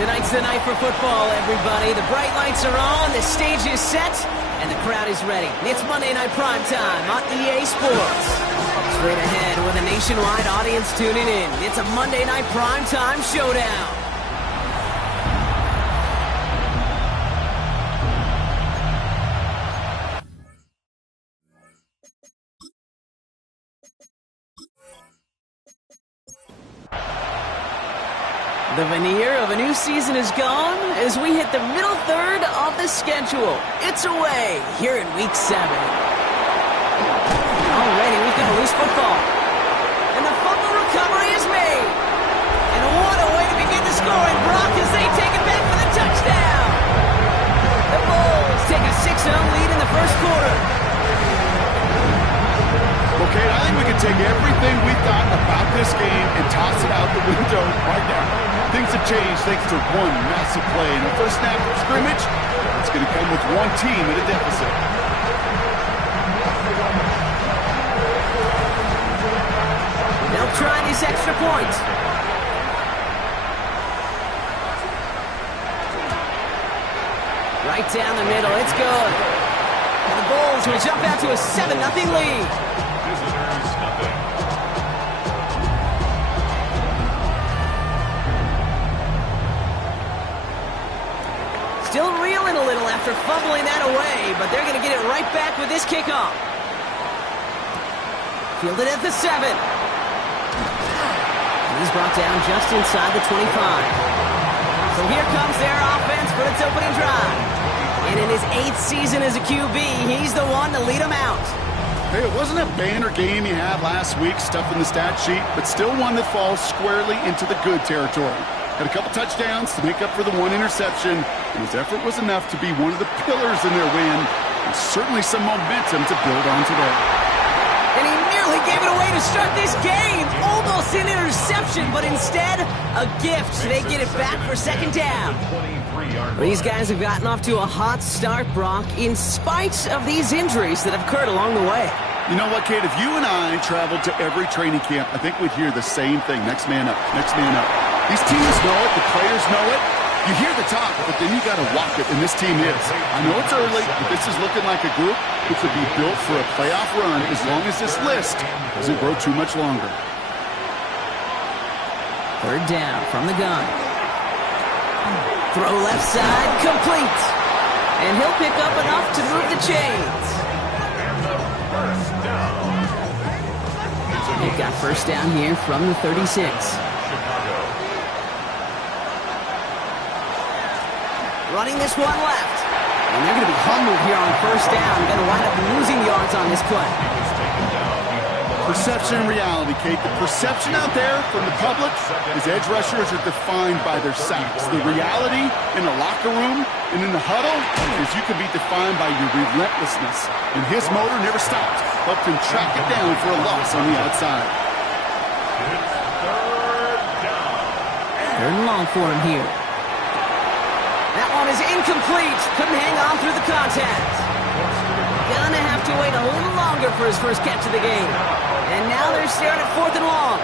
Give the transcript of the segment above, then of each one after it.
Tonight's the night for football, everybody. The bright lights are on, the stage is set, and the crowd is ready. It's Monday Night Primetime on EA Sports. Straight ahead with a nationwide audience tuning in. It's a Monday Night Primetime showdown. The veneer of a new season is gone as we hit the middle third of the schedule. It's away here in Week 7. Already we've got a loose football. And the fumble recovery is made. And what a way to begin the scoring, Brock, as they take it back for the touchdown. The Bulls take a 6-0 lead in the first quarter. Okay, I think we can take everything we thought about this game and toss it out the window right now. Things have changed thanks to one massive play. In the first snap of scrimmage, it's going to come with one team at a deficit. They'll try this extra point. Right down the middle, it's good. And the Bulls will jump out to a 7-0 lead. Visitors, nothing. Still reeling a little after fumbling that away, but they're going to get it right back with this kickoff. Fielded at the 7. And he's brought down just inside the 25. So here comes their offense for its opening drive. And in his 8th season as a QB, he's the one to lead them out. Hey, it wasn't a banner game you had last week, stuff in the stat sheet, but still one that falls squarely into the good territory. Had a couple touchdowns to make up for the one interception, and his effort was enough to be one of the pillars in their win, and certainly some momentum to build on today. And he nearly gave it away to start this game. Almost an interception, but instead, a gift. They get it back for second down. These guys have gotten off to a hot start, Brock, in spite of these injuries that have occurred along the way. You know what, Kate? If you and I traveled to every training camp, I think we'd hear the same thing. Next man up, next man up. These teams know it, the players know it. You hear the talk, but then you got to walk it, and this team is. I know it's early, but this is looking like a group who could be built for a playoff run as long as this list doesn't grow too much longer. Third down from the gun. Throw left side, complete. And he'll pick up enough to move the chains. They've got first down here from the 36. Running this one left. And they're going to be humbled here on first down. Going to wind up losing yards on this play. Perception and reality, Kate. The perception out there from the public is edge rushers are defined by their sacks. The reality in the locker room and in the huddle is you can be defined by your relentlessness. And his motor never stopped. Helped him track it down for a loss on the outside. Third and long for him here. That one is incomplete. Couldn't hang on through the contact. Gonna have to wait a little longer for his first catch of the game. And now they're staring at 4th and long.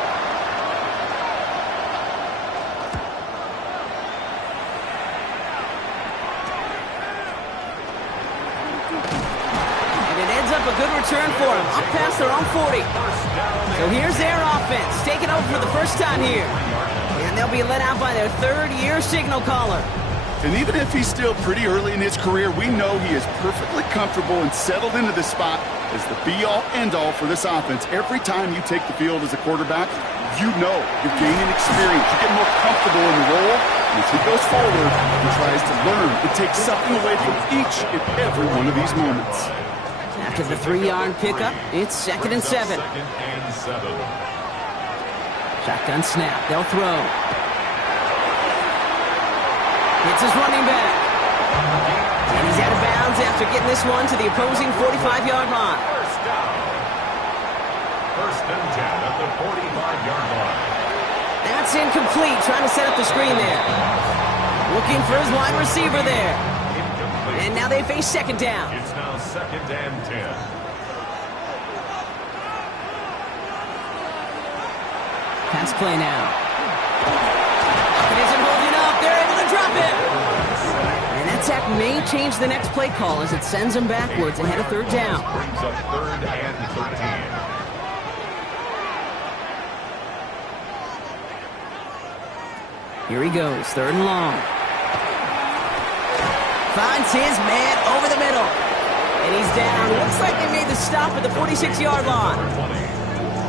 And it ends up a good return for them, up past their own 40. So here's their offense, taking over for the first time here. And they'll be let out by their third-year signal caller. And even if he's still pretty early in his career, we know he is perfectly comfortable and settled into this spot as the be-all, end-all for this offense. Every time you take the field as a quarterback, you know you're gaining experience. You get more comfortable in the role. And as he goes forward, he tries to learn and take something away from each and every one of these moments. After the 3-yard pickup, it's 2nd and 7. Shotgun snap. They'll throw. It's his running back. And he's out of bounds after getting this one to the opposing 45-yard line. First down. First and 10 at the 45-yard line. That's incomplete. Trying to set up the screen there. Looking for his wide receiver there. Incomplete. And now they face second down. It's now 2nd and 10. Pass play now. It isn't holding up. They're able to may change the next play call as it sends them backwards ahead of third down. Brings up 3rd and 13. Here he goes, 3rd and long. Finds his man over the middle. And he's down. Looks like they made the stop at the 46-yard line.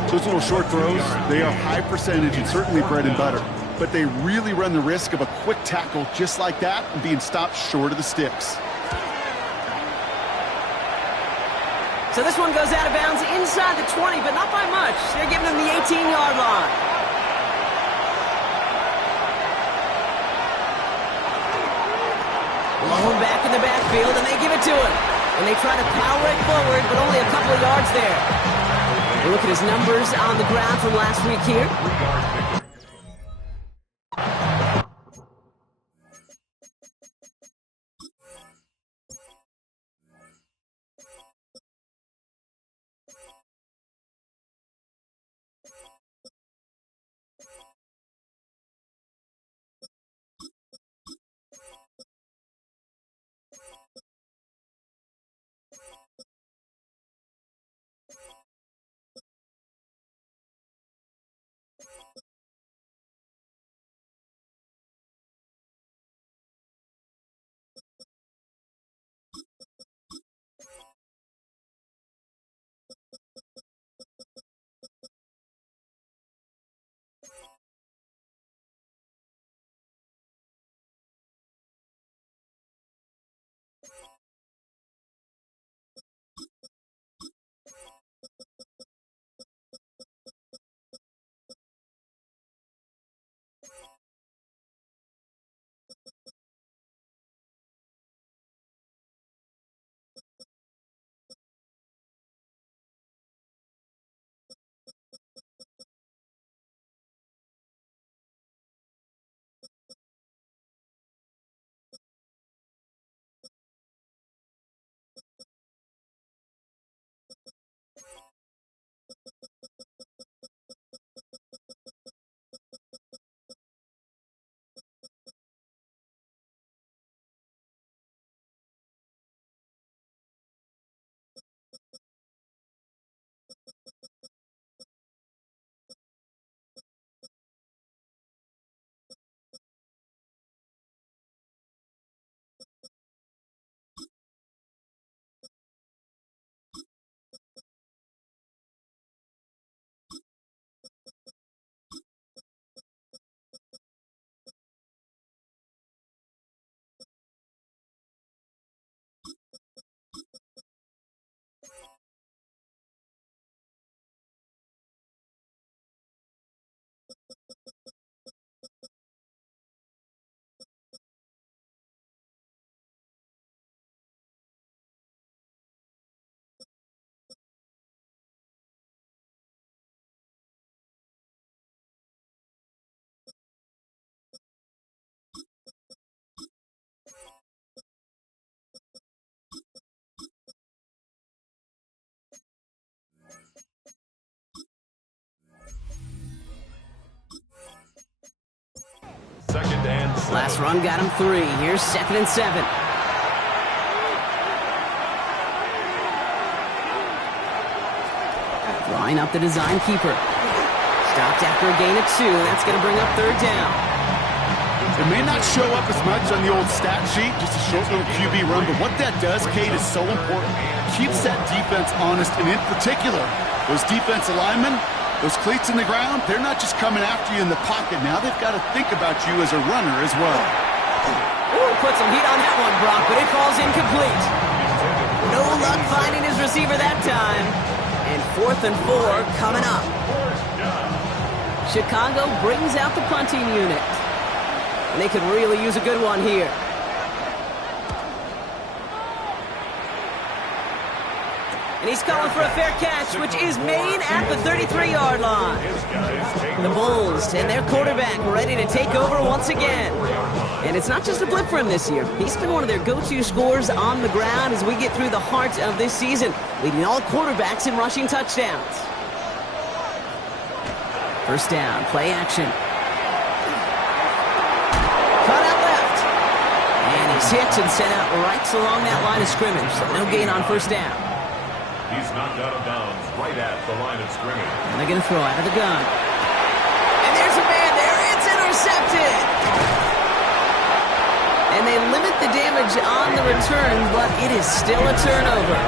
Those little short throws, they are high percentage and certainly bread and butter. But they really run the risk of a quick tackle just like that and being stopped short of the sticks. So this one goes out of bounds inside the 20, but not by much. They're giving him the 18-yard line. Blown back in the backfield, and they give it to him. And they try to power it forward, but only a couple of yards there. We look at his numbers on the ground from last week here. Last run got him 3. Here's 2nd and 7. Line up the design keeper. Stopped after a gain of 2. That's going to bring up 3rd down. It may not show up as much on the old stat sheet, just a short little QB run, but what that does, Kate, is so important. Keeps that defense honest, and in particular, those defensive linemen, those cleats in the ground, they're not just coming after you in the pocket. Now they've got to think about you as a runner as well. Ooh, put some heat on that one, Brock, but it falls incomplete. No luck finding his receiver that time. And 4th and 4 coming up. Chicago brings out the punting unit. And they could really use a good one here. And he's calling for a fair catch, which is made at the 33-yard line. The Bulls and their quarterback ready to take over once again. And it's not just a blip for him this year. He's been one of their go-to scorers on the ground as we get through the heart of this season, leading all quarterbacks in rushing touchdowns. First down, play action. Cut out left. And he hit and sent out right along that line of scrimmage, so no gain on first down. He's knocked out of bounds right at the line of scrimmage. And they're going to throw out of the gun. And there's a man there. It's intercepted. And they limit the damage on the return, but it is still a turnover.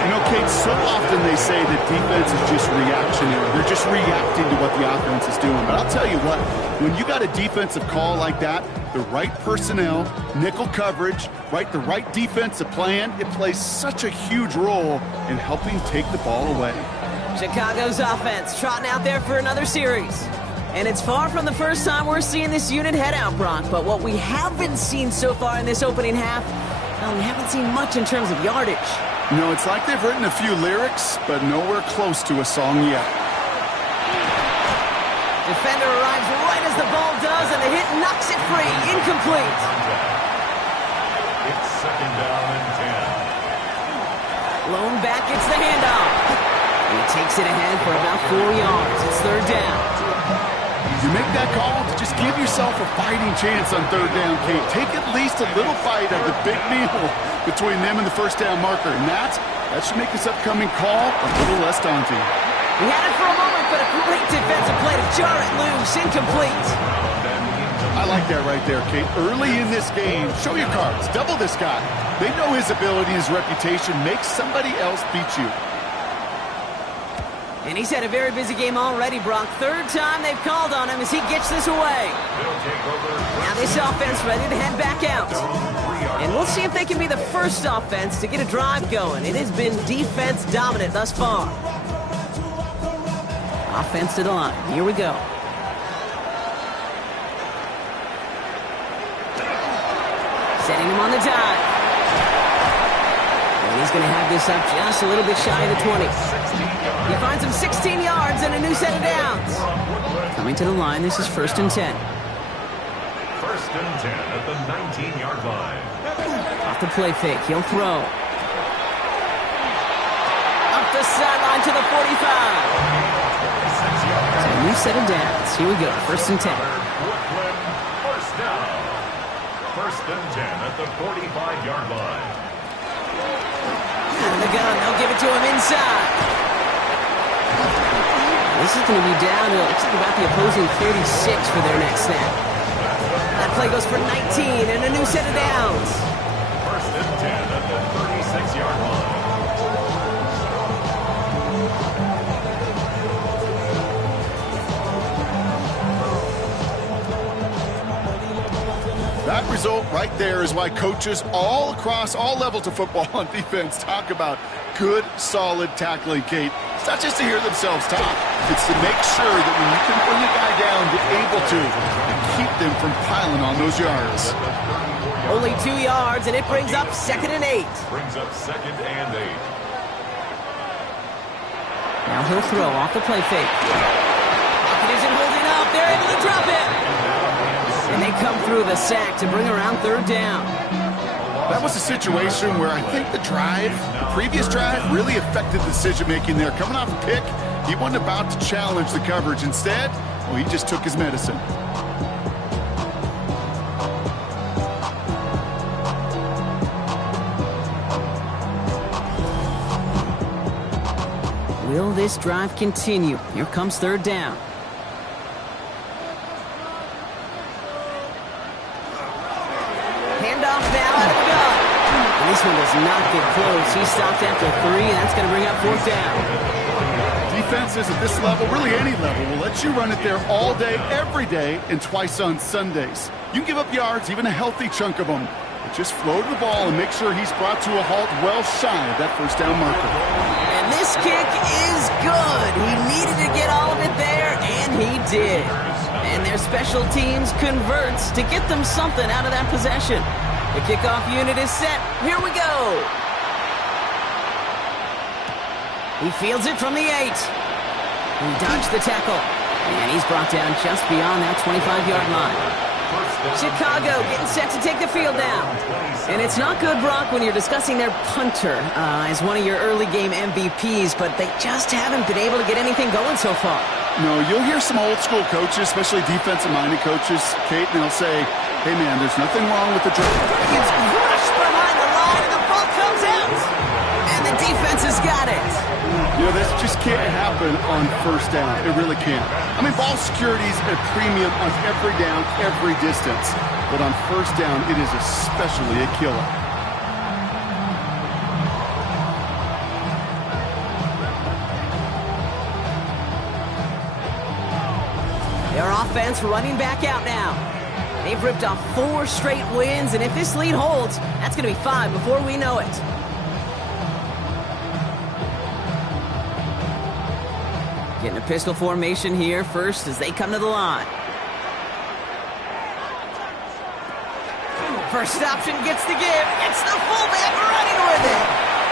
You know, Kate, so often they say that defense is just reactionary. They're just reacting to what the offense is doing. But I'll tell you what, when you got a defensive call like that, the right personnel, nickel coverage, the right defensive plan, it plays such a huge role in helping take the ball away. Chicago's offense trotting out there for another series. And it's far from the first time we're seeing this unit head out, Brock. But what we haven't seen so far in this opening half, well, we haven't seen much in terms of yardage. You know, it's like they've written a few lyrics, but nowhere close to a song yet. Defender arrives right as the ball does, and the hit knocks it free. Incomplete. It's second down and 10. Lone back gets the handoff. He takes it ahead for about 4 yards. It's third down. You make that call to just give yourself a fighting chance on third down, Kate. Take at least a little bite of the big meal between them and the first down marker. And that should make this upcoming call a little less daunting. He had it for a moment, but a great defensive play to jar it loose. Incomplete. I like that right there, Kate. Early in this game, show your cards. Double this guy. They know his ability, his reputation. Make somebody else beat you. And he's had a very busy game already, Brock. Third time they've called on him as he gets this away. Now this offense ready to head back out. And we'll see if they can be the first offense to get a drive going. It has been defense dominant thus far. Offense to the line. Here we go. Setting him on the dive. And he's going to have this up just a little bit shy of the 20. He finds him 16 yards and a new set of downs. Coming to the line, this is first and 10. First and 10 at the 19-yard line. Off the play fake, he'll throw. Up the sideline to the 45. So a new set of downs. Here we go, first and 10. Brooklyn, first down. First and 10 at the 45-yard line. Out of the gun, they'll give it to him inside. This is going to be down to, looks like about the opposing 36 for their next snap. That play goes for 19 and a new set of downs. First and 10 at the 36-yard line. That result right there is why coaches all across all levels of football on defense talk about good, solid tackling, Kate. It's not just to hear themselves talk. It's to make sure that when you can bring a guy down, you're able to and keep them from piling on those yards. Only 2 yards, and it brings up second and 8. Brings up second and 8. Now he'll throw off the play fake. Pocket isn't holding up. They're able to drop it. And they come through the sack to bring around third down. That was a situation where I think the previous drive, really affected the decision-making there. Coming off a pick, he wasn't about to challenge the coverage. Instead, well, he just took his medicine. Will this drive continue? Here comes third down. Handoff now out of the gun. And this one does not get close. He stopped after 3, and that's going to bring up fourth down. Defenses at this level, really any level, will let you run it there all day, every day, and twice on Sundays. You can give up yards, even a healthy chunk of them. But just float the ball and make sure he's brought to a halt well shy of that first down marker. And this kick is good. He needed to get all of it there, and he did. And their special teams converts to get them something out of that possession. The kickoff unit is set. Here we go. He fields it from the 8. He dodged the tackle. And he's brought down just beyond that 25-yard line. Chicago getting set to take the field now. And it's not good, Brock, when you're discussing their punter as one of your early game MVPs, but they just haven't been able to get anything going so far. No, you'll hear some old school coaches, especially defensive-minded coaches, Kate, and they'll say, hey, man, there's nothing wrong with the drill. It's crushed behind the line, and the ball comes out. And the defense has got it. You know, this just can't happen on first down. It really can't. I mean, ball security's a premium on every down, every distance. But on first down, it is especially a killer. Their offense running back out now. They've ripped off 4 straight wins, and if this lead holds, that's going to be 5 before we know it. Getting a pistol formation here first as they come to the line. First option gets the give. It's the fullback running with it.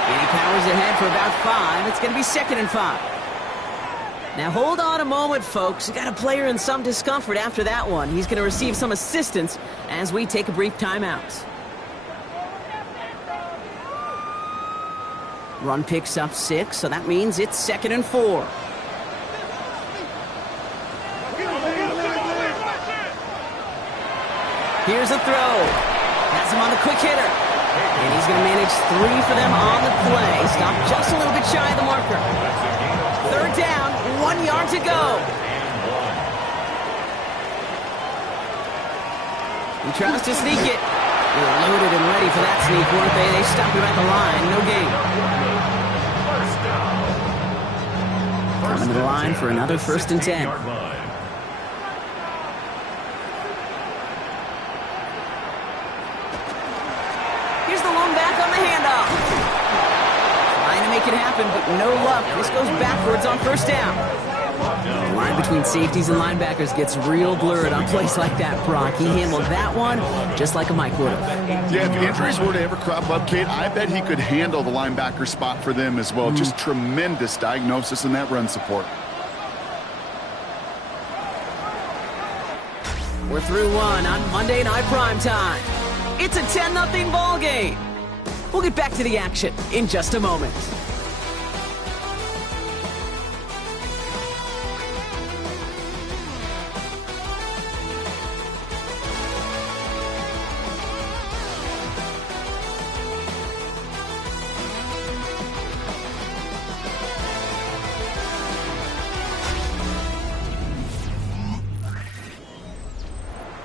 And he powers ahead for about 5. It's going to be 2nd and 5. Now hold on a moment, folks. We got a player in some discomfort after that one. He's going to receive some assistance as we take a brief timeout. Run picks up 6, so that means it's 2nd and 4. Here's a throw. Has him on the quick hitter. And he's going to manage 3 for them on the play. Stopped just a little bit shy of the marker. 3rd down, 1 yard to go. He tries to sneak it. They were loaded and ready for that sneak, weren't they? They stopped him at the line. No gain. Coming to the line for another 1st and 10. Here's the lone back on the handoff. Trying to make it happen, but no luck. This goes backwards on 1st down. The line between safeties and linebackers gets real blurred on plays like that, Brock. He handled that one just like a Mike would have. Yeah, if injuries were to ever crop up, Kate, I bet he could handle the linebacker spot for them as well. Just tremendous diagnosis in that run support. We're through 1 on Monday Night Primetime. It's a 10-0 ball game. We'll get back to the action in just a moment.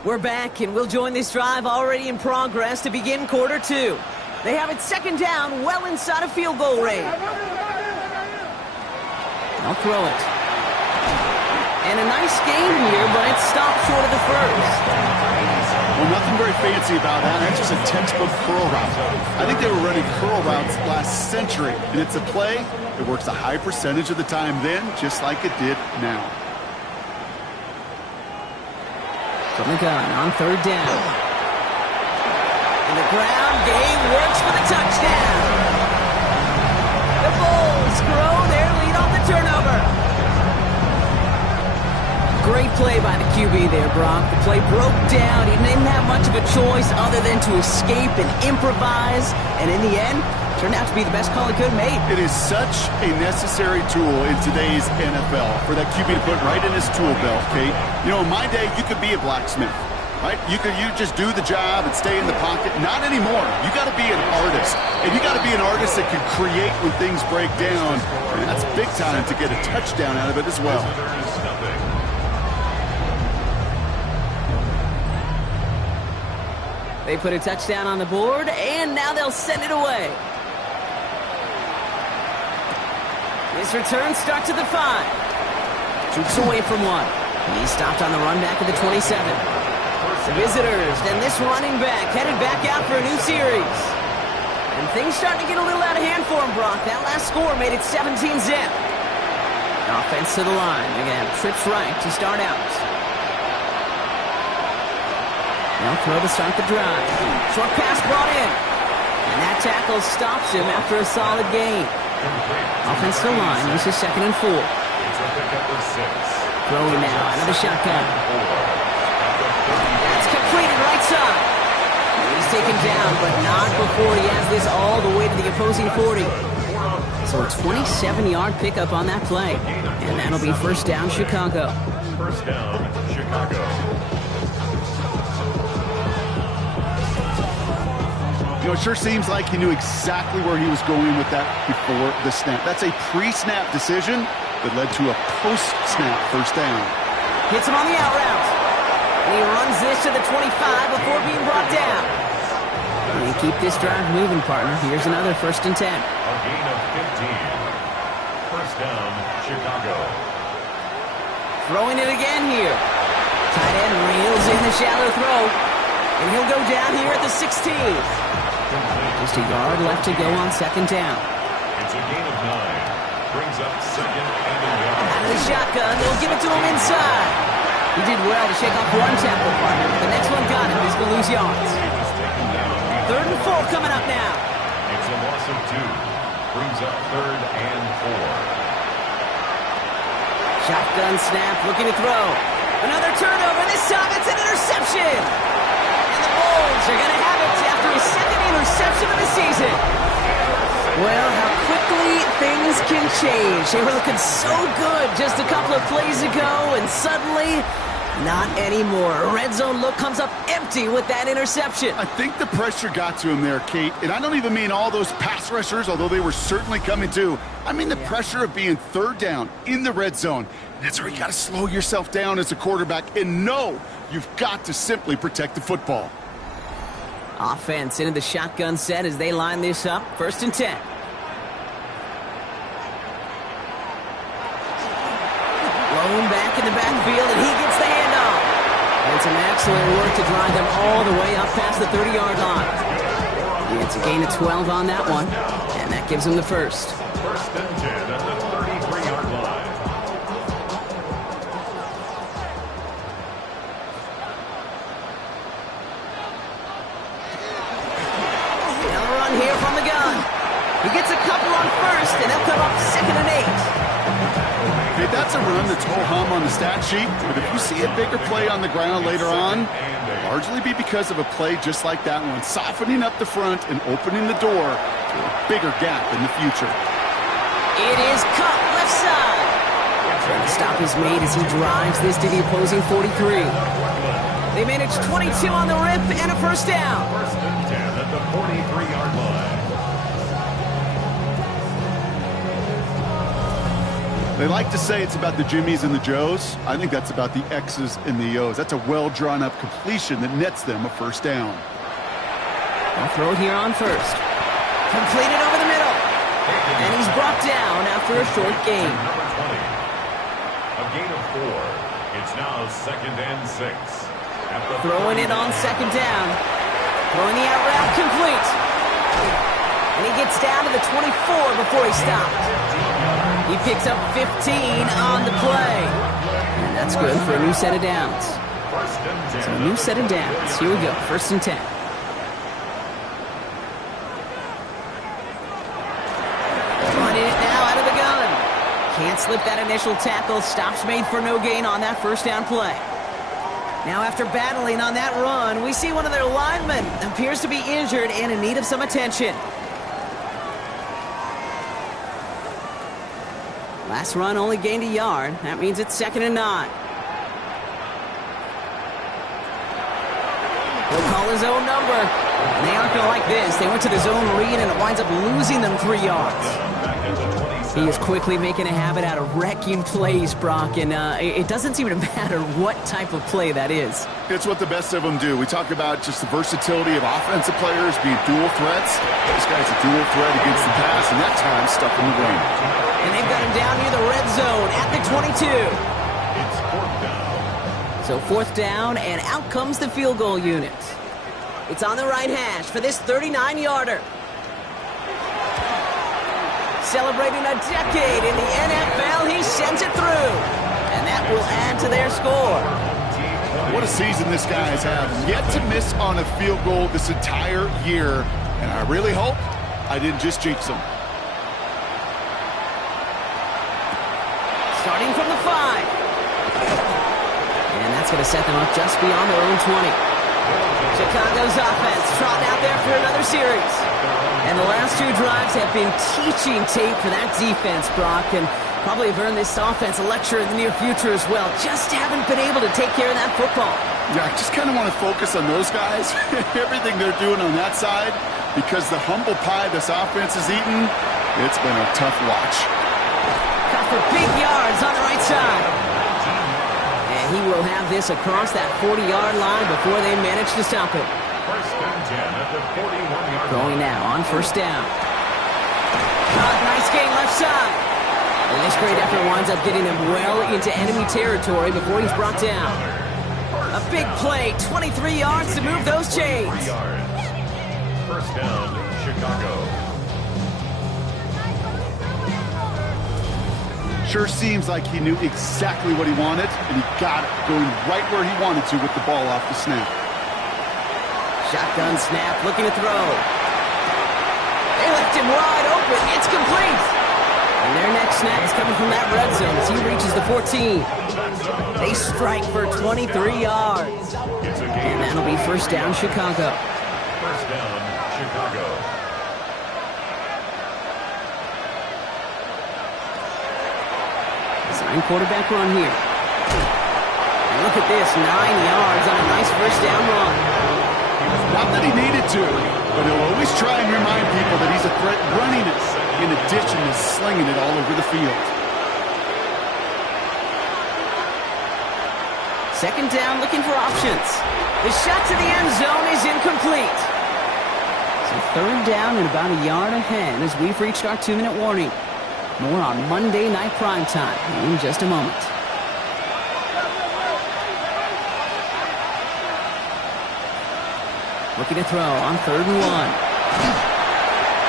We're back, and we'll join this drive already in progress to begin quarter 2. They have it 2nd down, well inside of field goal range. I'll throw it. And a nice gain here, but it's stopped short of the 1st. Well, nothing very fancy about that. That's just a textbook curl route. I think they were running curl routes last century, and it's a play that works a high percentage of the time then, just like it did now. From the gun on 3rd down. And the ground game works for the touchdown. The Bulls grow their lead on the turnover. Great play by the QB there, Brock. The play broke down. He didn't have much of a choice other than to escape and improvise. And in the end, turned out to be the best call he could have made. It is such a necessary tool in today's NFL for that QB to put right in his tool belt, Kate. You know, in my day, you could be a blacksmith, right? You just do the job and stay in the pocket. Not anymore. You got to be an artist. And you got to be an artist that can create when things break down. And that's big time to get a touchdown out of it as well. They put a touchdown on the board, and now they'll send it away. His return starts at the 5. Shoots away from 1. He stopped on the run back at the 27. The visitors, then this running back headed back out for a new series. And things starting to get a little out of hand for him, Brock. That last score made it 17-zip. Offense to the line. Again, trips right to start out. Now throw to start the drive. Short pass brought in. And that tackle stops him after a solid gain. Offense to the line. This is 2nd and 4. Throwing now out of the shotgun. That's completed right side. He's taken down, but not before he has this all the way to the opposing 40. So a 27-yard pickup on that play. And that'll be first down, Chicago. First down, Chicago. You know, it sure seems like he knew exactly where he was going with that before the snap. That's a pre-snap decision that led to a post-snap first down. Hits him on the out route. And he runs this to the 25 before being brought down. And you keep this drive moving, partner. Here's another first and 10. A gain of 15. First down, Chicago. Throwing it again here. Tight end reels in the shallow throw. And he'll go down here at the 16th. Just a yard left to go on second down. It's a gain of 9. Brings up second and a yard. Out of the shotgun, they'll give it to him inside. He did well to shake off one tackle, partner. The next one got him. He's going to lose yards. Third and 4 coming up now. It's a loss of 2. Brings up third and 4. Shotgun snap, looking to throw. Another turnover. This time it's an interception. And the Bulls are going to have it after his second interception of the season. Well, how quickly things can change. They were looking so good just a couple of plays ago, and suddenly, not anymore. A red zone look comes up empty with that interception. I think the pressure got to him there, Kate. And I don't even mean all those pass rushers, although they were certainly coming too. I mean the pressure of being third down in the red zone. That's where you got to slow yourself down as a quarterback and know you've got to simply protect the football. Offense into the shotgun set as they line this up. First and 10. Blown back in the backfield, and he gets the handoff. And some excellent work to drive them all the way up past the 30-yard line. It's a gain of 12 on that one, and that gives him the first. First and 10 at the 33-yard line. Now a run here from the gun. He gets a couple on first, and they'll come up second and 8. Okay, that's a run that's ho-hum on the stat sheet, but if you see a bigger play on the ground later on, it'll largely be because of a play just like that one, softening up the front and opening the door to a bigger gap in the future. It is cut left side. And the stop is made as he drives this to the opposing 43. They manage 22 on the rip and a first down. First and 10 at the 43-yard line. They like to say it's about the Jimmies and the Joes. I think that's about the X's and the O's. That's a well-drawn-up completion that nets them a first down. They'll throw it here on first. Completed over the middle. And he's brought down after a short gain. Number 20. A gain of 4. It's now second and 6. Throwing it on second down. Throwing the out route complete. And he gets down to the 24 before he stopped. He picks up 15 on the play. And that's good for a new set of downs. So a new set of downs. Here we go. First and 10. Running it now out of the gun. Can't slip that initial tackle. Stops made for no gain on that first down play. Now after battling on that run, we see one of their linemen appears to be injured and in need of some attention. Last run only gained a yard. That means it's second and 9. He'll call his own number. And they aren't going to like this. They went to the zone read, and it winds up losing them 3 yards. He is quickly making a habit out of wrecking plays, Brock, and it doesn't seem to matter what type of play that is. It's what the best of them do. We talk about just the versatility of offensive players being dual threats. This guy's a dual threat against the pass, and that time stuck in the run. And they've got him down near the red zone at the 22. It's fourth down. So fourth down, and out comes the field goal unit. It's on the right hash for this 39-yarder. Celebrating a decade in the NFL, he sends it through. And that will add to their score. What a season this guy has had. Yet to miss on a field goal this entire year. And I really hope I didn't just jinx him. Starting from the 5. And that's going to set them up just beyond their own 20. Chicago's offense trotting out there for another series. And the last two drives have been teaching tape for that defense, Brock, and probably have earned this offense a lecture in the near future as well. Just haven't been able to take care of that football. Yeah, I just kind of want to focus on those guys, everything they're doing on that side, because the humble pie this offense is eating, it's been a tough watch. Got for big yards on the right side. And he will have this across that 40-yard line before they manage to stop it. First and 10 at the 41-yard line. Going now on first down. Nice gain left side. And this great effort winds up getting him well into enemy territory before he's brought down. A big play, 23 yards to move those chains. 3 yards. First down, Chicago. Sure seems like he knew exactly what he wanted, and he got it, going right where he wanted to with the ball off the snap. Shotgun snap, looking to throw. They left him wide open. It's complete. And their next snap is coming from that red zone as he reaches the 14. They strike for 23 yards. And that'll be first down, Chicago. First down, Chicago. Design quarterback run here. And look at this, 9 yards on a nice first down run. Not that he needed to, but he'll always try and remind people that he's a threat running it in addition to slinging it all over the field. Second down, looking for options. The shot to the end zone is incomplete. So third down and about a yard ahead as we've reached our 2-minute warning. More on Monday Night Primetime in just a moment. Looking to throw on 3rd and 1.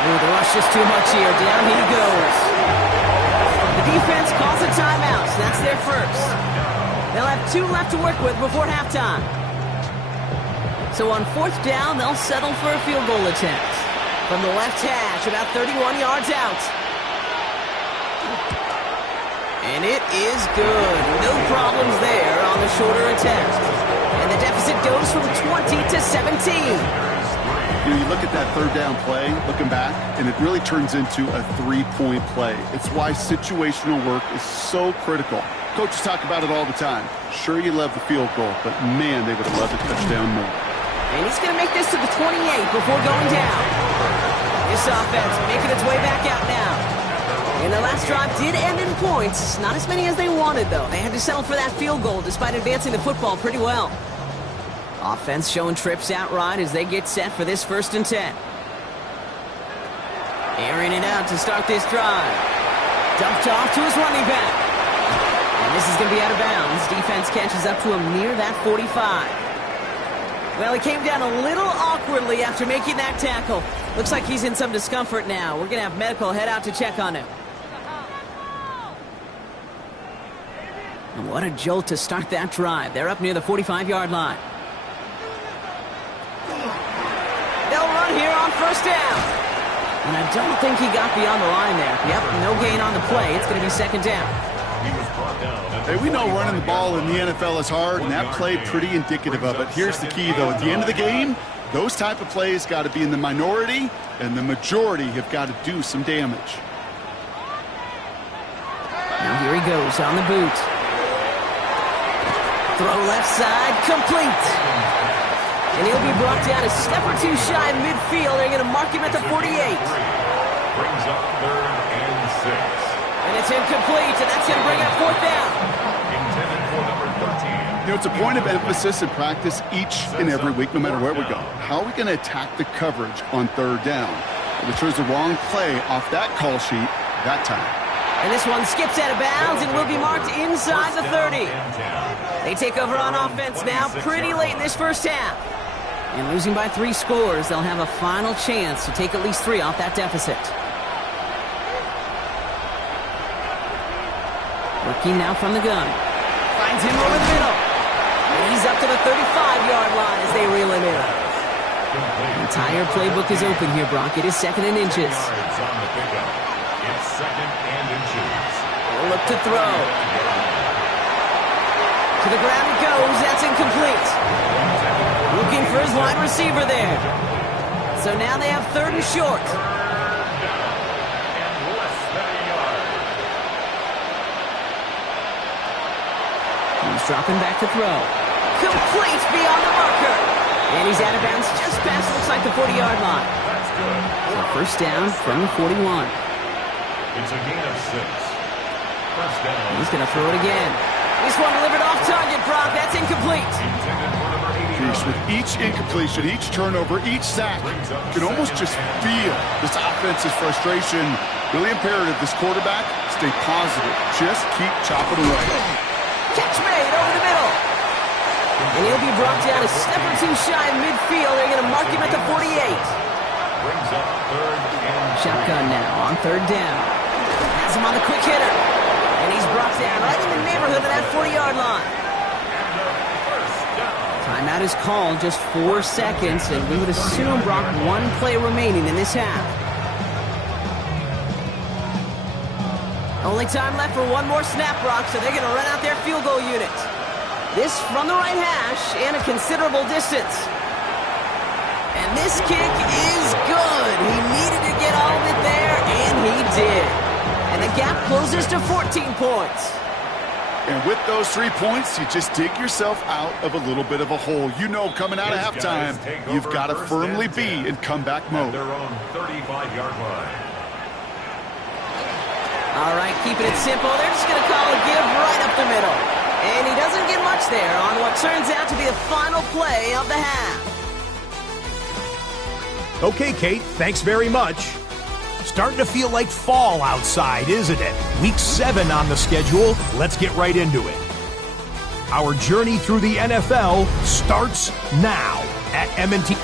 Ooh, the rush is too much here. Down he goes. The defense calls a timeout, so that's their first. They'll have 2 left to work with before halftime. So on 4th down, they'll settle for a field goal attempt. From the left hash, about 31 yards out. And it is good. No problems there on the shorter attempt. And the deficit goes from 20 to 17. You look at that 3rd down play, looking back, and it really turns into a 3-point play. It's why situational work is so critical. Coaches talk about it all the time. Sure, you love the field goal, but man, they would have loved a touchdown more. And he's going to make this to the 28 before going down. This offense making its way back out now. And the last drive did end in points. Not as many as they wanted, though. They had to settle for that field goal despite advancing the football pretty well. Offense showing trips outright as they get set for this 1st and 10. Airing it out to start this drive. Dumped off to his running back. And this is going to be out of bounds. Defense catches up to him near that 45. Well, he came down a little awkwardly after making that tackle. Looks like he's in some discomfort now. We're going to have medical head out to check on him. And what a jolt to start that drive. They're up near the 45-yard line. They'll run here on 1st down. And I don't think he got beyond the line there. Yep, no gain on the play. It's going to be 2nd down. He was brought down. Hey, we know running the ball in the NFL is hard, and that play pretty indicative of it. Here's the key, though. At the end of the game, those type of plays got to be in the minority, and the majority have got to do some damage. Now here he goes on the boot. Throw left side, complete. And he'll be brought down a step or 2 shy of midfield. They're going to mark him at the 48. Brings up 3rd and 6. And it's incomplete, and that's going to bring up 4th down. Intended for number 13. You know, it's a point of emphasis in practice each and every week, no matter where we go. How are we going to attack the coverage on 3rd down? If it chose the wrong play off that call sheet that time. And this one skips out of bounds and will be marked inside the 30. They take over on offense now pretty late in this 1st half. And losing by 3 scores, they'll have a final chance to take at least 3 off that deficit. Working now from the gun. Finds him over the middle. And he's up to the 35-yard line as they reel him in. The entire playbook is open here, Brock. It is 2nd and inches. Yards on the pickup. It's 2nd and inches. We'll look to throw. To the ground it goes. That's incomplete. Looking his wide receiver there. So now they have 3rd and short. He's dropping back to throw. Complete beyond the marker. And he's out of bounds just past, looks like, the 40-yard line. That's good. So first down from the 41. It's a gain of 6. First down. He's going to throw it again. This one delivered off target, Brock. That's incomplete. Jeez, with each incompletion, each turnover, each sack, you can almost just feel this offense's frustration. Really imperative this quarterback stay positive. Just keep chopping away. Catch made over the middle. And he'll be brought down a step or two shy of midfield. They're going to mark him at the 48. Brings up 3rd and Shotgun now on 3rd down. Has him on the quick hitter. And he's brought down right in the neighborhood of that 40-yard line. Timeout is called, just 4 seconds, and we would assume, Brock, 1 play remaining in this half. Only time left for 1 more snap, Brock, so they're going to run out their field goal unit. This from the right hash and a considerable distance. And this kick is good. He needed to get all of it there, and he did. And the gap closes to 14 points. And with those 3 points, you just dig yourself out of a little bit of a hole. You know, coming out of halftime, you've got to firmly be in comeback mode. their own 35-yard line. All right, keeping it simple. They're just going to call a give right up the middle. And he doesn't get much there on what turns out to be the final play of the half. Okay, Kate, thanks very much. Starting to feel like fall outside, isn't it? Week 7 on the schedule. Let's get right into it. Our journey through the NFL starts now at M&T.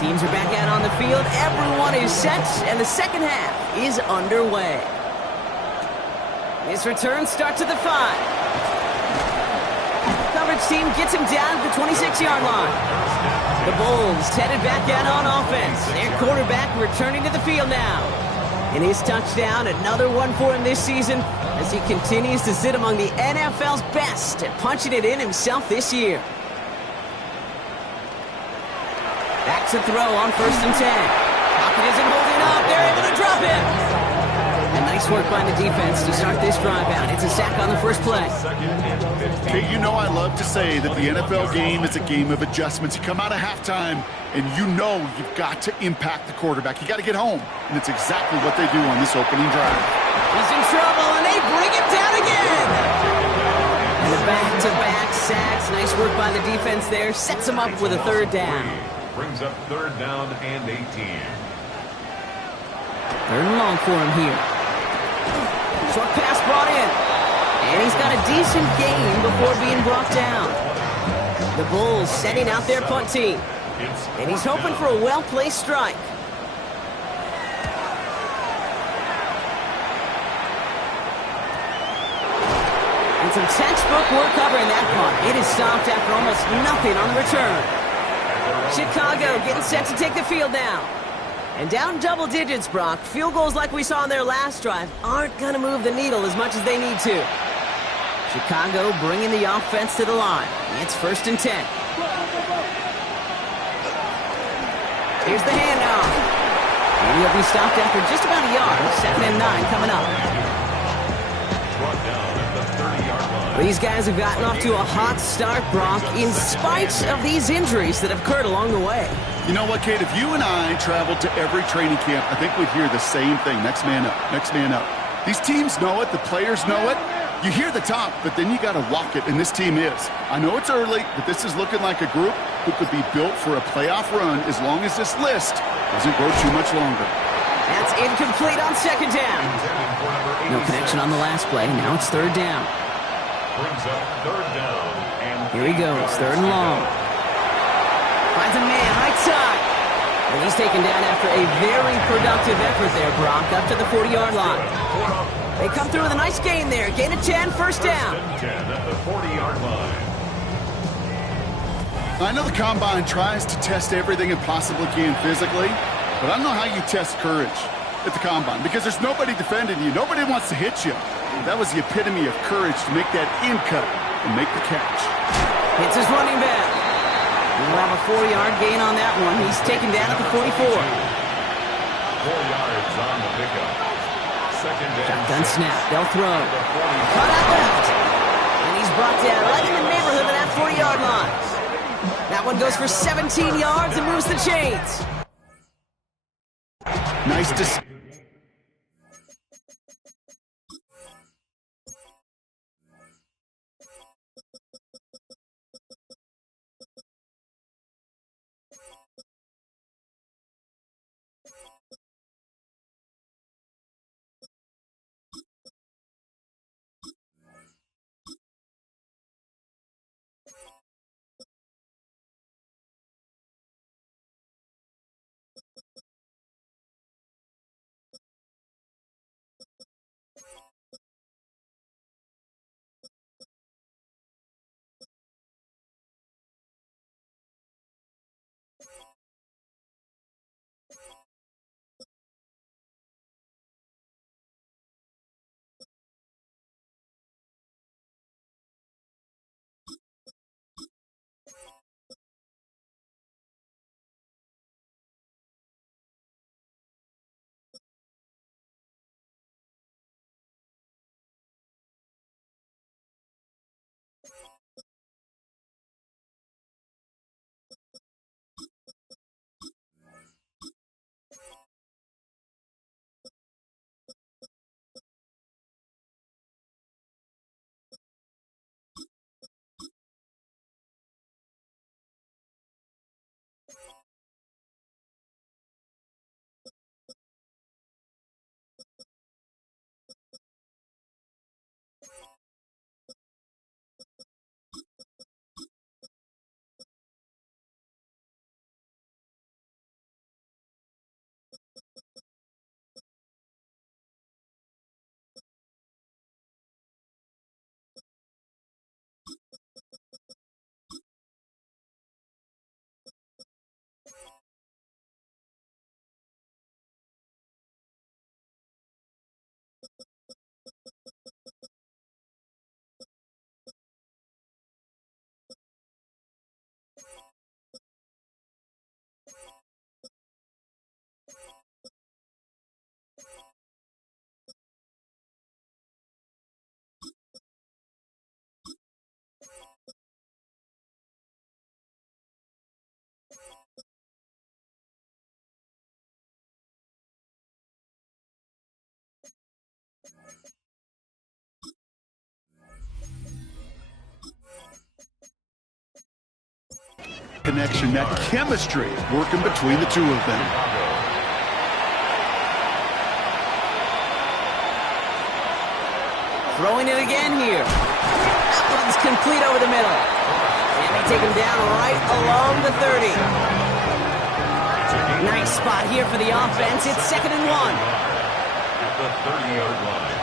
Teams are back out on the field. Everyone is set, and the second half is underway. His return starts at the 5. Coverage team gets him down to the 26-yard line. The Bulls headed back out on offense. Their quarterback returning to the field now. And his touchdown, another one for him this season, as he continues to sit among the NFL's best at punching it in himself this year. Back to throw on 1st and 10. Pocket isn't holding up. They're able to drop him. And nice work by the defense to start this drive out. It's a sack on the first play. Hey, you know I love to say that the NFL game is a game of adjustments. You come out of halftime, and you know you've got to impact the quarterback. You got to get home, and it's exactly what they do on this opening drive. sacks. Nice work by the defense there. Sets him up with a third down. Brings up third down and 18. Third and long for him here. Short pass brought in. And he's got a decent gain before being brought down. The Bulls setting out their punt team. And he's hoping for a well-placed strike. And some textbook work covering that punt. It is stopped after almost nothing on the return. Chicago getting set to take the field now. And down double digits, Brock. Field goals like we saw on their last drive aren't going to move the needle as much as they need to. Chicago bringing the offense to the line. It's 1st and 10. Here's the handoff. And he'll be stopped after just about a yard. 2nd and 9 coming up. Brought down at the 30-yard line. These guys have gotten off to a hot start, Brock, in spite of these injuries that have occurred along the way. You know what, Kate? If you and I traveled to every training camp, I think we'd hear the same thing. Next man up, next man up. These teams know it. The players know it. You hear the talk, but then you got to walk it, and this team is. I know it's early, but this is looking like a group who could be built for a playoff run as long as this list doesn't grow too much longer. That's incomplete on 2nd down. No connection on the last play. Now it's 3rd down. Brings up third down. And Here he goes, 3rd and long. Finds a man, right side. And he's taken down after a very productive effort there, Brock, up to the 40-yard line. They come through with a nice gain there. Gain of 10, 1st down. 10 at the 40-yard line. I know the Combine tries to test everything it possibly can physically, but I don't know how you test courage at the Combine because there's nobody defending you. Nobody wants to hit you. That was the epitome of courage to make that in cut and make the catch. Hits his running back. We'll have a 4-yard gain on that one. He's taken down at the 44. 4 yards on the pickup. Second down. Shotgun snap. They'll throw. Cut out left. And he's brought down right in the neighborhood of that 40-yard line. That one goes for 17 yards and moves the chains. Nice to connection, that chemistry working between the two of them. Throwing it again here. That one's complete over the middle. And they take him down right along the 30. Nice spot here for the offense. It's 2nd and 1. At the 30-yard line.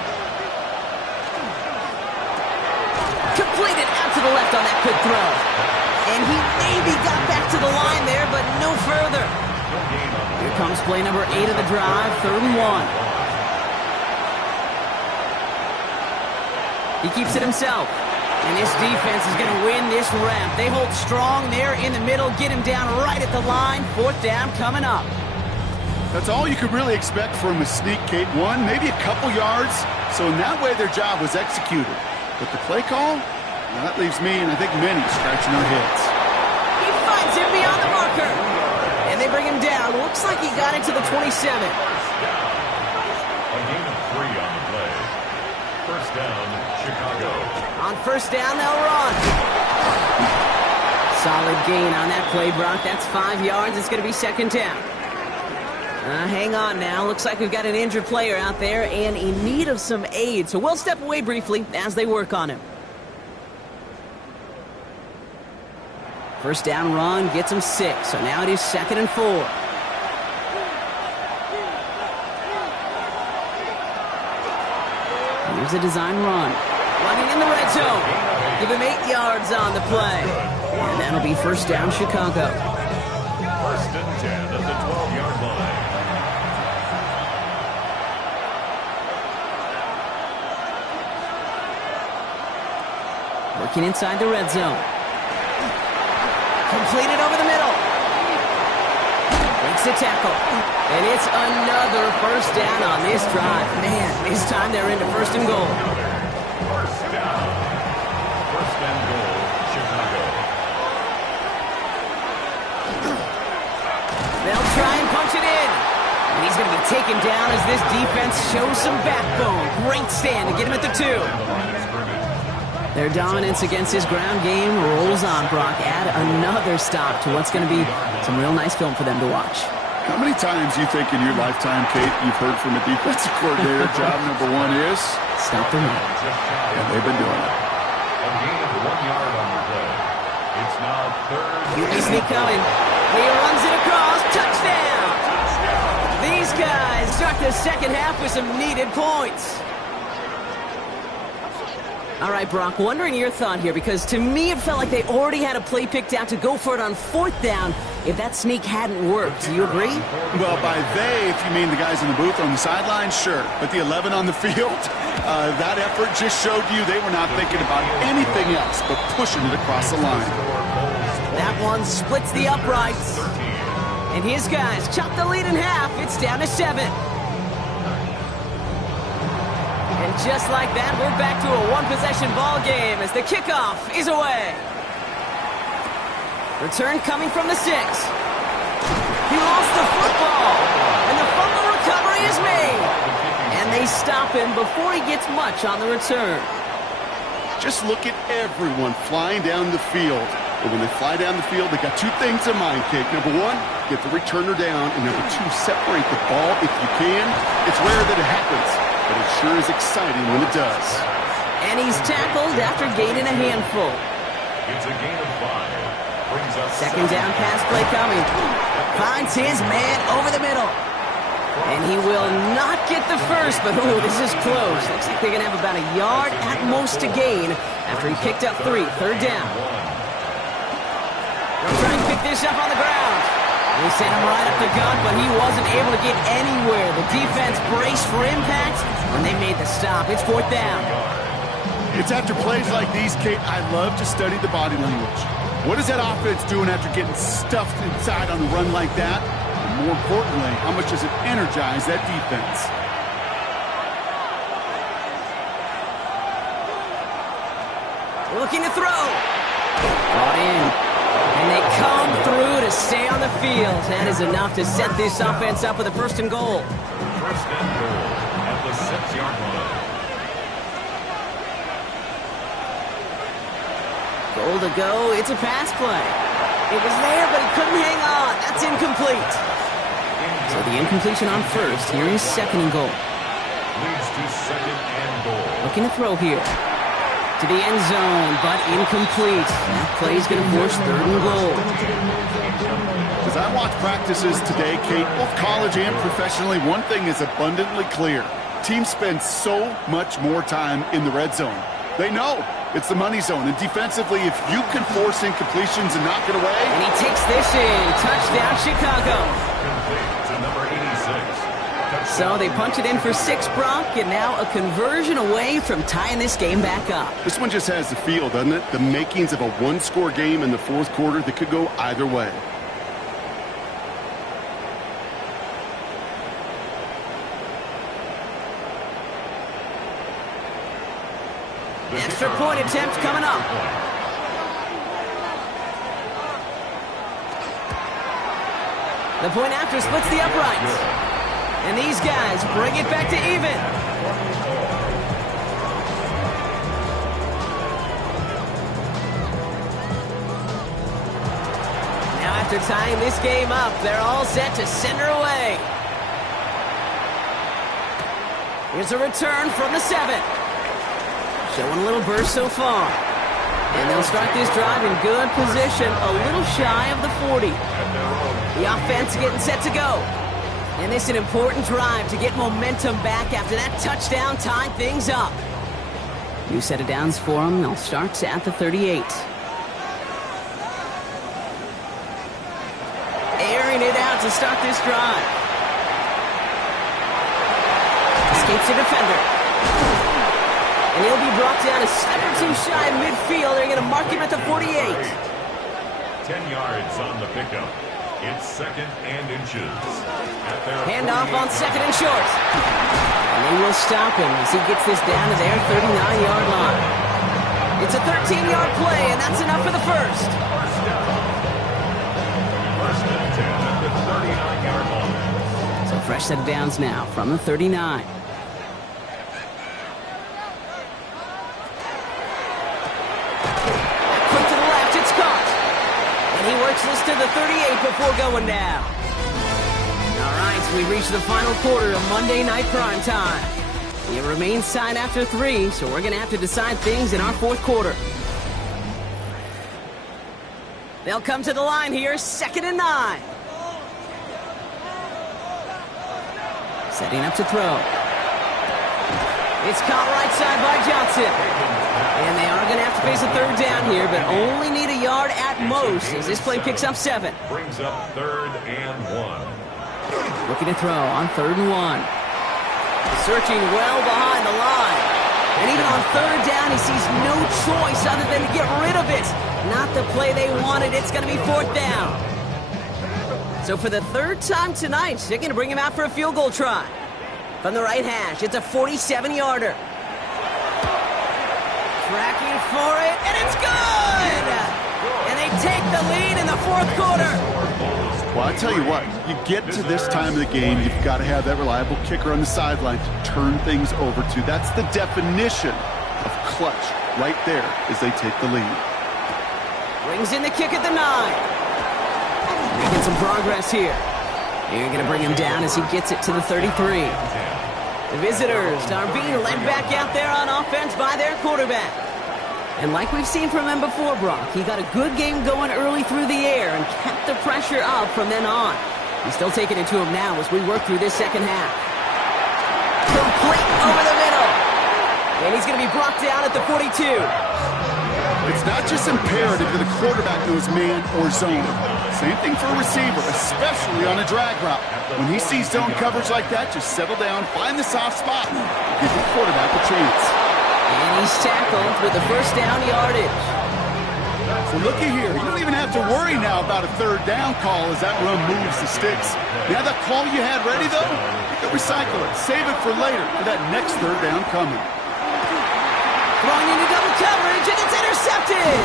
Completed out to the left on that quick throw. And he maybe got back to the line there, but no further. Here comes play number 8 of the drive, 3rd and 1. He keeps it himself. And this defense is going to win this ramp. They hold strong there in the middle, get him down right at the line. 4th down coming up. That's all you could really expect from a sneak, Kate. One, maybe a couple yards. So in that way, their job was executed. But the play call, well, that leaves me and I think many scratching their heads. He finds him beyond the marker. And they bring him down. Looks like he got into the 27. A gain of 3 on the play. 1st down, Chicago. On 1st down, they'll run. Solid gain on that play, Brock. That's 5 yards. It's going to be 2nd down. Hang on now. Looks like we've got an injured player out there and in need of some aid. So we'll step away briefly as they work on him. 1st down run gets him 6. So now it is 2nd and 4. Here's a design run. Running in the red zone. Give him 8 yards on the play. And that'll be 1st down, Chicago. 1st and 10 at the 12-yard line. Working inside the red zone. Completed over the middle. Breaks the tackle. And it's another 1st down on this drive. Man, this time they're into 1st and goal. 1st down. 1st and goal, Chicago. They'll try and punch it in. And he's going to be taken down as this defense shows some backbone. Great stand to get him at the 2. Their dominance against his ground game rolls on, Brock. Add another stop to what's going to be some real nice film for them to watch. How many times you think in your lifetime, Kate, you've heard from a defensive coordinator, job number 1 is? Stop the run. Yeah, they've been doing it. A gain of 1 yard on the play. It's now 3rd. QB sneak coming. He runs it across. Touchdown! These guys start the 2nd half with some needed points. All right, Brock, wondering your thought here, because to me it felt like they already had a play picked out to go for it on 4th down if that sneak hadn't worked. Do you agree? Well, by they, if you mean the guys in the booth on the sideline, sure. But the 11 on the field, that effort just showed you they were not thinking about anything else but pushing it across the line. That one splits the uprights. And his guys chop the lead in half. It's down to 7. And just like that, we're back to a 1-possession ball game as the kickoff is away. Return coming from the 6. He lost the football, and the fumble recovery is made. And they stop him before he gets much on the return. Just look at everyone flying down the field. But when they fly down the field, they got 2 things in mind, Kate. Number 1, get the returner down. And number 2, separate the ball if you can. It's rare that it happens, but it sure is exciting when it does. And he's tackled after gaining a handful. It's a gain of 5. Brings up 2nd down pass play coming. Finds his man over the middle. And he will not get the first, but ooh, this is close. Looks like they're going to have about a yard at most to gain after he picked up 3. 3rd down. They'll try and pick this up on the ground. They sent him right up the gut, but he wasn't able to get anywhere. The defense braced for impact when they made the stop. It's 4th down. It's after plays like these, Kate, I love to study the body language. What is that offense doing after getting stuffed inside on a run like that? And more importantly, how much does it energize that defense? Looking to throw. Brought in. And they come through to stay on the field. That is enough to set this offense up with a 1st and goal. 1st and goal at the 6-yard line. Goal to go. It's a pass play. It was there, but he couldn't hang on. That's incomplete. So the incompletion on first. Here is second and goal. Leads to second and goal. Looking to throw here. To the end zone, but incomplete. That play's going to force third and goal. As I watch practices today, Kate, both college and professionally, one thing is abundantly clear. Teams spend so much more time in the red zone. They know it's the money zone. And defensively, if you can force incompletions and knock it away. And he takes this in. Touchdown, Chicago. Complete to number 86. So they punch it in for 6, Brock, and now a conversion away from tying this game back up. This one just has the feel, doesn't it? The makings of a one-score game in the fourth quarter that could go either way. Extra point attempt coming up. The point after splits the uprights. And these guys bring it back to even. Now after tying this game up, they're all set to send her away. Here's a return from the 7. Showing a little burst so far. And they'll start this drive in good position, a little shy of the 40. The offense getting set to go. And this is an important drive to get momentum back after that touchdown tied things up. New set of downs for them. They'll start at the 38. Airing it out to start this drive. Escapes the defender. And he'll be brought down a step or two shy of midfield. They're going to mark him at the 48. 10 yards on the pickup. It's second and inches. Handoff on second and short. And they will stop him as he gets this down to their 39-yard line. It's a 13-yard play, and that's enough for the first. First down. First and 10 at the 39-yard line. So fresh set of downs now from the 39. Quick to the left, it's caught. And he works this to the 38 before going down. All right, so we reach the final quarter of Monday Night Prime Time. It remains tied after 3, so we're going to have to decide things in our fourth quarter. They'll come to the line here, second and 9. Setting up to throw. It's caught right side by Johnson. And they are going to have to face a third down here, but only need a yard at most as this play picks up 7. Brings up third and 1. Looking to throw on third and 1. Searching well behind the line. And even on third down, he sees no choice other than to get rid of it. Not the play they wanted. It's going to be fourth down. So for the third time tonight, they're going to bring him out for a field goal try. From the right hash, it's a 47-yarder. Tracking for it, and it's good! And they take the lead in the fourth quarter. Well, I tell you what, you get to this time of the game, you've got to have that reliable kicker on the sideline to turn things over to. That's the definition of clutch right there as they take the lead. Brings in the kick at the 9. Making some progress here. They're going to bring him down as he gets it to the 33. The visitors are being led back out there on offense by their quarterback. And like we've seen from him before, Brock, he got a good game going early through the air and kept the pressure up from then on. He's still taking it to him now as we work through this second half. Complete over the middle. And he's going to be brought down at the 42. It's not just imperative that a quarterback knows man or zone. Same thing for a receiver, especially on a drag route. When he sees zone coverage like that, just settle down, find the soft spot, and give the quarterback a chance. And he's tackled with the first down yardage. So looky here, you don't even have to worry now about a third down call as that run moves the sticks. Now that call you had ready, though, you can recycle it, save it for later for that next third down coming. Throwing into double coverage, and it's intercepted!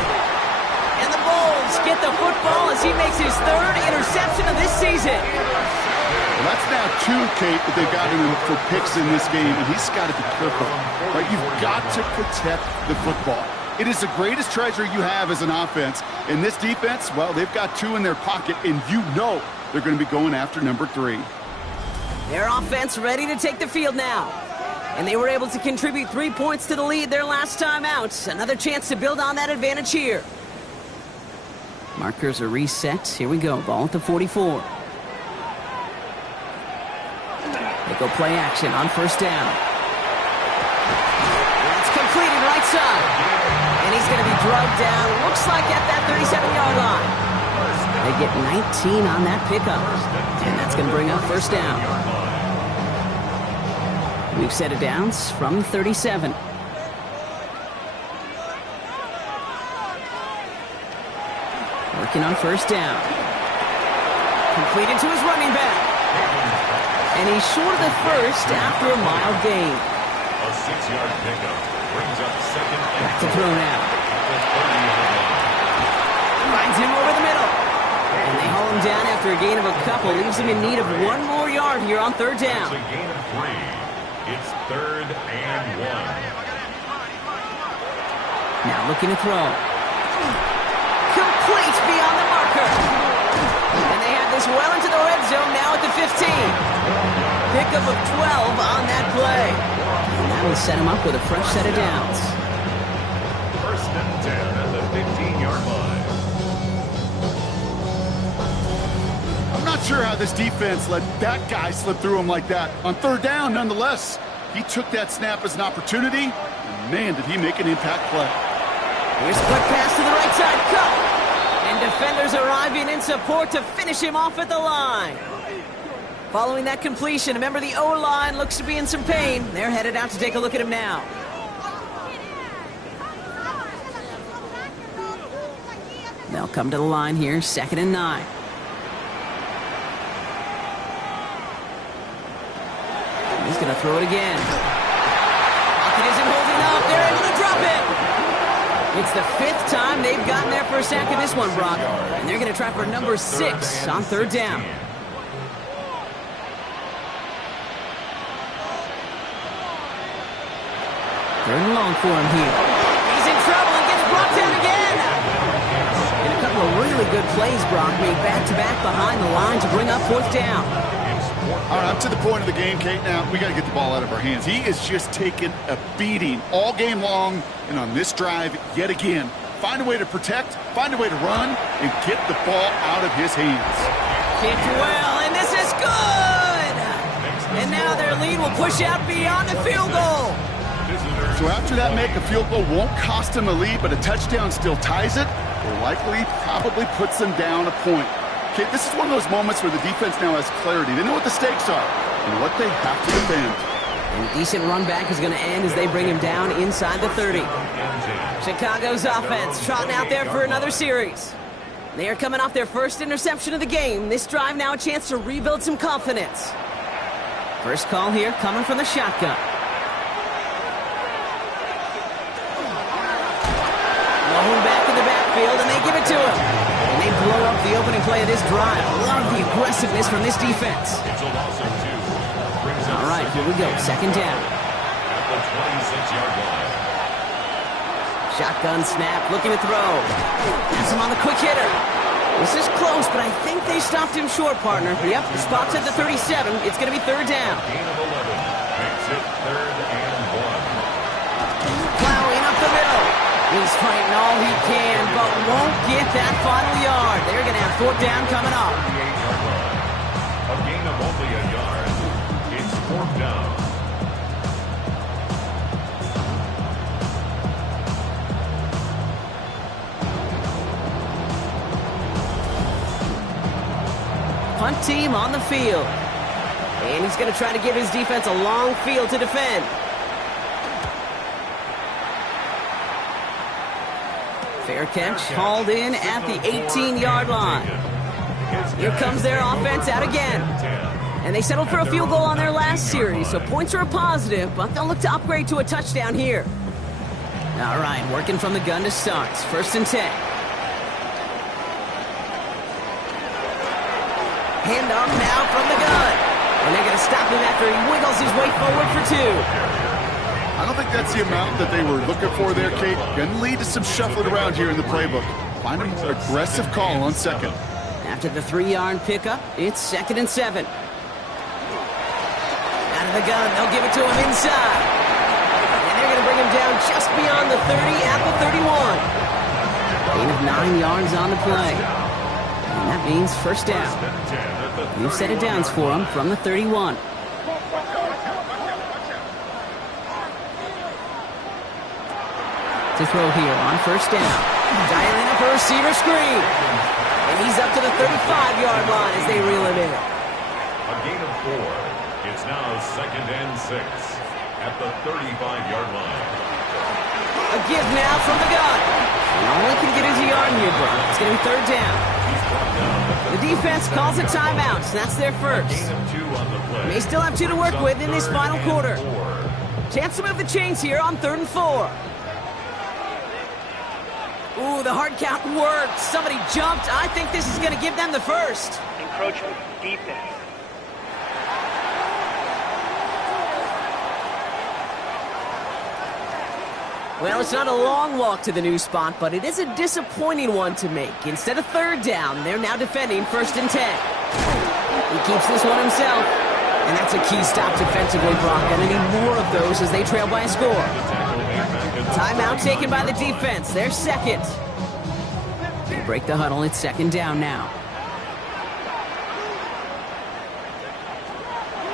And the Bulls get the football as he makes his third interception of this season. Well, that's now 2, Kate, that they've got him for picks in this game, and he's got to be careful. Right? You've got to protect the football. It is the greatest treasure you have as an offense. In this defense, well, they've got 2 in their pocket, and you know they're going to be going after number 3. Their offense ready to take the field now. And they were able to contribute 3 points to the lead their last time out. Another chance to build on that advantage here. Markers are reset. Here we go. Ball at the 44. They go play action on first down. It's completed right side. And he's going to be drugged down. Looks like at that 37-yard line. They get 19 on that pickup. And that's going to bring up first down. We've set it downs from 37. Working on first down. Completed to his running back. And he's short of the first after a mild gain. A 6-yard pickup brings up second. Back to throw now. Finds him over the middle. And they haul him down after a gain of a couple. Leaves him in need of 1 more yard here on third down. It's a gain of 3. It's 3rd and 1. Now looking to throw. Complete beyond the marker. And they have this well into the red zone now at the 15. Pickup of 12 on that play. And that'll set him up with a fresh set of downs. 1st and 10 at the 15-yard line. I'm not sure how this defense let that guy slip through him like that. On third down, nonetheless, he took that snap as an opportunity, and man, did he make an impact play. Here's a quick pass to the right side, cut. And defenders arriving in support to finish him off at the line. Following that completion, remember the O-line looks to be in some pain. They're headed out to take a look at him now. They'll come to the line here, 2nd and 9. He's going to throw it again. Pocket isn't holding up. They're able to drop it. It's the 5th time they've gotten there for a sack in this one, Brock. And they're going to try for number 6 on third down. 3rd and long for him here. He's in trouble and gets brought down again. And a couple of really good plays, Brock, made back-to-back behind the line to bring up 4th down. All right, up to the point of the game, Kate. Now, we got to get the ball out of our hands. He is just taking a beating all game long, and on this drive, yet again, find a way to protect, find a way to run, and get the ball out of his hands. Kicked well, and this is good! And now their lead will push out beyond the field goal. So after that make, a field goal won't cost them a lead, but a touchdown still ties it, or likely probably puts them down a point. Okay, this is one of those moments where the defense now has clarity. They know what the stakes are and what they have to defend. And a decent run back is going to end as they bring him down inside the 30. Chicago's offense trotting out there for another series. They are coming off their first interception of the game. This drive now a chance to rebuild some confidence. First call here coming from the shotgun. Lone back in the backfield, and they give it to him. And they blow up the opening play of this drive. Love the aggressiveness from this defense. All right, here we go. 2nd down. At the 26-yard line. Shotgun snap, looking to throw. Has him on the quick hitter. This is close, but I think they stopped him short, partner. Yep, the spot's at the 37. It's going to be 3rd down. Gain of 11 makes it 3rd and 1. Plowing up the middle. He's fighting all he can, but won't get that final yard. They're going to have 4th down coming up. 38-yard line. A gain of only a yard. It's 4th down. Punt team on the field. And he's going to try to give his defense a long field to defend. Fair catch, hauled in at the 18-yard line. Here comes their offense out again. And they settled for a field goal on their last series, so points are a positive, but they'll look to upgrade to a touchdown here. All right, working from the gun to start. 1st and 10. Hand off now from the gun. And they're going to stop him after he wiggles his way forward for 2. I don't think that's the amount that they were looking for there, Kate. Going to lead to some shuffling around here in the playbook. Find a more aggressive call on second. After the 3-yard pickup, it's 2nd and 7. Out of the gun, they'll give it to him inside. And they're going to bring him down just beyond the 30 at the 31. Gain of 9 yards on the play. And that means first down. New set of downs for him from the 31. To throw here on first down. Dialing up a receiver screen. And he's up to the 35-yard line as they reel him in. A gain of 4. It's now 2nd and 6 at the 35-yard line. A give now from the gun. And all he can get is a yard here, Brock. It's going to be 3rd down. The defense calls a timeout, so that's their first. They still have 2 to work with in this final quarter. Chance to move the chains here on 3rd and 4. Ooh, the hard count worked. Somebody jumped. I think this is going to give them the first. Encroachment defense. Well, it's not a long walk to the new spot, but it is a disappointing one to make. Instead of 3rd down, they're now defending 1st and 10. He keeps this one himself. And that's a key stop defensively, Brock. And they need more of those as they trail by a score. Timeout taken by the defense. They're second. They break the huddle. It's 2nd down now.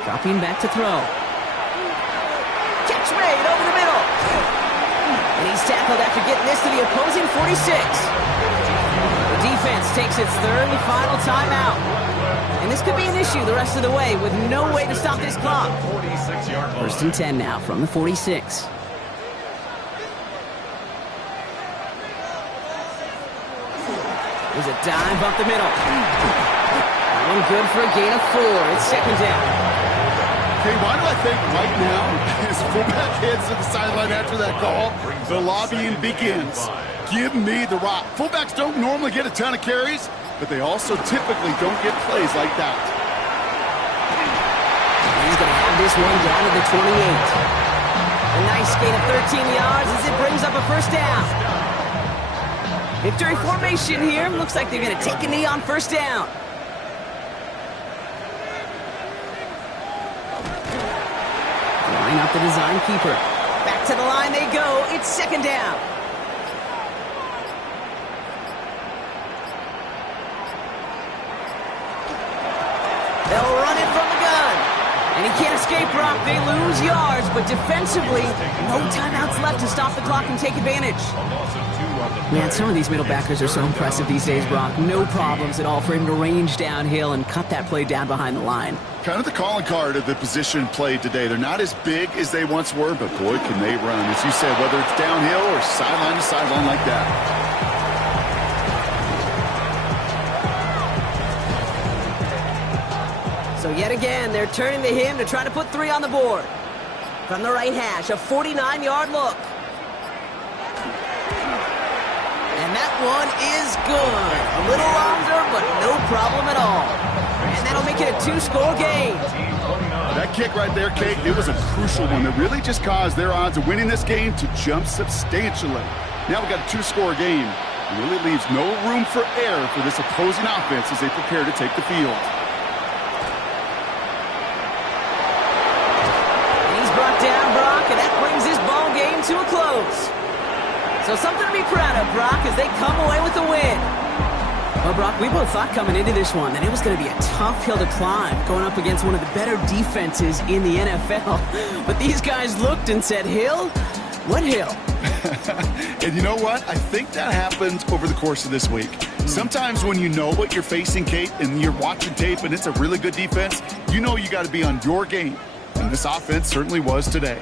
Dropping back to throw. Catch made over the middle. And he's tackled after getting this to the opposing 46. The defense takes its 3rd and final timeout. And this could be an issue the rest of the way with no way to stop this clock. 1st and 10 now from the 46. There's a dive up the middle. That one good for a gain of 4. It's 2nd down. Okay, why do I think right now, as fullback heads to the sideline after that call, the lobbying begins. Give me the rock. Fullbacks don't normally get a ton of carries, but they also typically don't get plays like that. He's going to have this one down to the 28. A nice gain of 13 yards as it brings up a first down. Victory formation here. Looks like they're going to take a knee on first down. Line up the design keeper. Back to the line they go. It's 2nd down. They'll run it from the gun. And he can't escape, Brock. They lose yards, but defensively, no timeouts left to stop the clock and take advantage. Man, some of these middle backers are so impressive these days, Brock. No problems at all for him to range downhill and cut that play down behind the line. Kind of the calling card of the position played today. They're not as big as they once were, but boy, can they run. As you said, whether it's downhill or sideline to sideline like that. So yet again, they're turning to him to try to put 3 on the board. From the right hash, a 49-yard look. And that one is good. A little longer, but no problem at all. And that'll make it a 2-score game. That kick right there, Kate, it was a crucial one that really just caused their odds of winning this game to jump substantially. Now we've got a 2-score game. It really leaves no room for error for this opposing offense as they prepare to take the field. Down, Brock, and that brings this ball game to a close. So something to be proud of, Brock, as they come away with the win. Well, Brock, we both thought coming into this one that it was going to be a tough hill to climb, going up against one of the better defenses in the NFL. But these guys looked and said, Hill? What hill? And you know what? I think that happened over the course of this week. Sometimes when you know what you're facing, Kate, and you're watching tape and it's a really good defense, you know you got to be on your game. And this offense certainly was today.